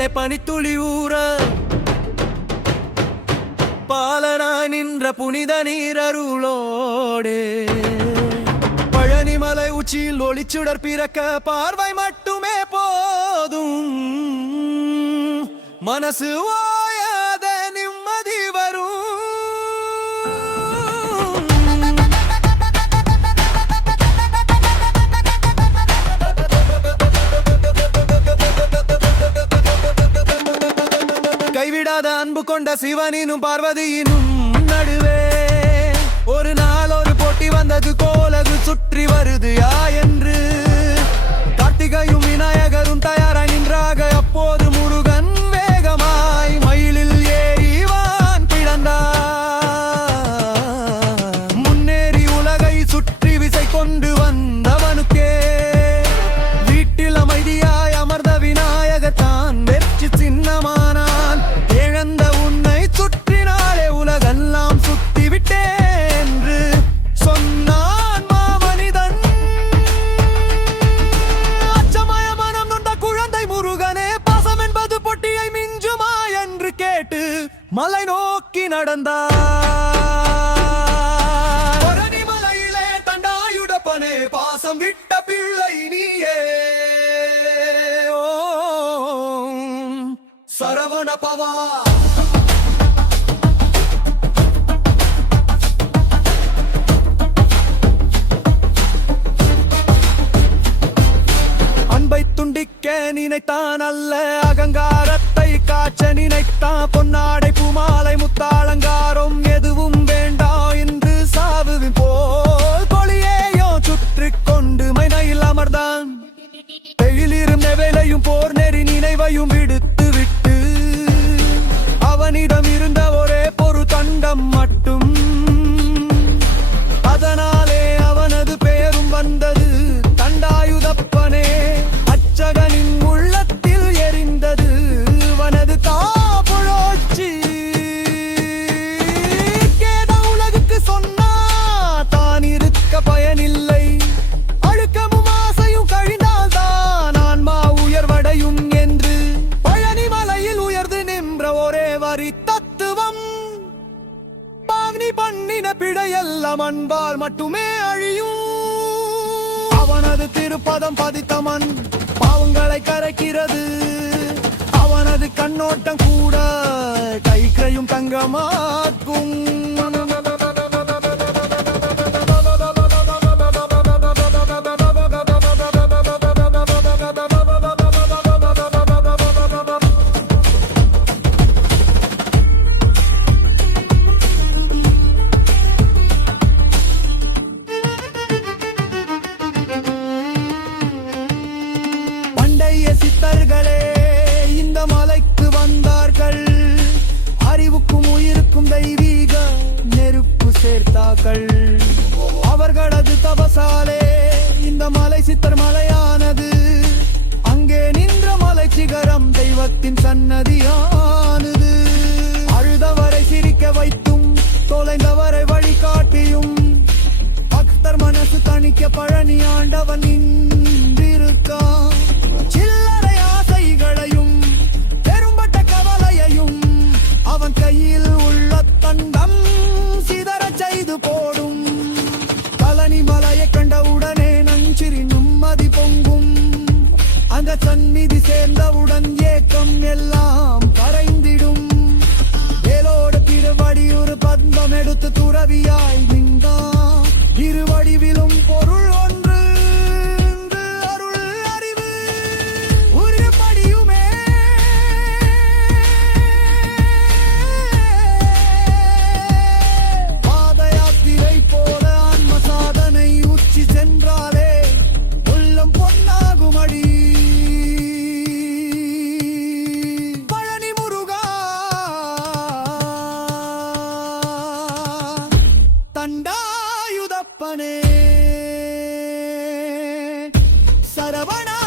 மேலே பனித்துளி ஊற பாலனாய் நின்ற புனித நீரருளோடு பழனிமலை உச்சியில் ஒளிச்சுடர் பிறக்க பார்வை மட்டுமே போதும் மனசு ஓயாத நிம்மதி வரும். கைவிடாத அன்பு கொண்ட சிவனினும் பார்வதியினும் நடுவே ஒரு நாள் ஒரு போட்டி வந்தது கோலகு சுற்றி வருது யா என்று கார்த்திகையும் விநாயகரும் தயாராய் நின்றாக அப்போது முருகன் வேகமாய் மயிலில் ஏறிவான் கிடந்தார். முன்னேறி உலகை சுற்றி விசை கொண்டு வந்தவனுக்கே வீட்டில் அமைதியாய் அமர்ந்த விநாயகர் தான் வெற்றி சின்னமானான். இழந்த உன்னை சுற்றினாலே உலகெல்லாம் சுத்தி விட்டேன் என்று சொன்னான் மாமனிதன். அச்சமய மனம் நொந்த குழந்தை முருகனே பாசம் என்பது பொட்டியை மிஞ்சுமா என்று கேட்டு மலை நோக்கி நடந்தார். பழனிமலையிலே தண்டாயுடப்பனே பாசம் விட்ட பிள்ளை நீயே சரவண பவா. அன்பை துண்டிக்க நினைத்தான் அல்ல அகங்காரத்தை காய்ச்ச நினைத்தான். பொன்னாடை பூமாலை முத்தாளங்காரம் எதுவும் வேண்டாம் என்று சாவுவின் போல் கொளியேயோ சுற்றி கொண்டு மைனையில் அமர்ந்தான். எழிலிரும் நெவேலையும் போர் நெறி நினைவையும் விடுத்து விட்டு அவனிடம் இருந்த ஒரே பொரு தண்டம் மட்டும். அதனாலே அவனது பெயரும் வந்தது தண்டாயுதப்பனே. அச்சகனின் உள்ளத்தில் எரிந்தது வனது காப்புழோச்சி. கேட உலகுக்கு சொன்னா தான் இருக்க பயனில்லை அழுக்கமும் ஆசையும் கழிந்தால்தான் ஆன்மா உயர்வடையும் என்று பழனிமலையில் உயர்ந்து நின்ற ஒரே வரி தத்துவம். பாவனி பண்ணின பிழையெல்லாம் அன்பால் மட்டுமே அழியும். அவனது திருப்பதம் பதித்த மண் பாவங்களை கரைக்கிறது. அவனது கண்ணோட்டம் கூட கைக்கையும் தங்கமாக்கும். சித்தர்களே இந்த மலைக்கு வந்தார்கள். அறிவுக்கும் உயிருக்கும் தெய்வீக நெருப்பு சேர்த்தார்கள். அவர்களது தபசாலே இந்த மலை சித்தர் மலையானது. அங்கே நின்ற மலை சிகரம் தெய்வத்தின் சன்னதியானது. அழுதவரை சிரிக்க வைத்தும் தொலைந்தவரை வழிகாட்டியும் பக்தர் மனசு தணிக்க பழனி ஆண்டவன் நின்றிருக்கான். சில்லறை ஆசைகளையும் பெரும்பட்ட கவலையையும் அவன் கையில் உள்ள தண்டம் சிதற செய்து போடும். பழனி மலையை கண்டவுடனே நஞ்சிரி நிம்மதி பொங்கும். அங்க சந்நிதி சேர்ந்தவுடன் ஏக்கம் எல்லாம் கரைந்திடும். வேலோடு திருவடி ஒரு பந்தம் எடுத்து துறவியாய் நின்றான். இருவடிவிலும் பொருள் ஒன்று அருள் அறிவு உருப்படியுமே. பாத யாத்திரை போல ஆன்ம சாதனை உச்சி சென்றாலே உள்ளம் பொன்னாகுமடி. பழனி முருகா தண்டாயுதப்பனே சரவணா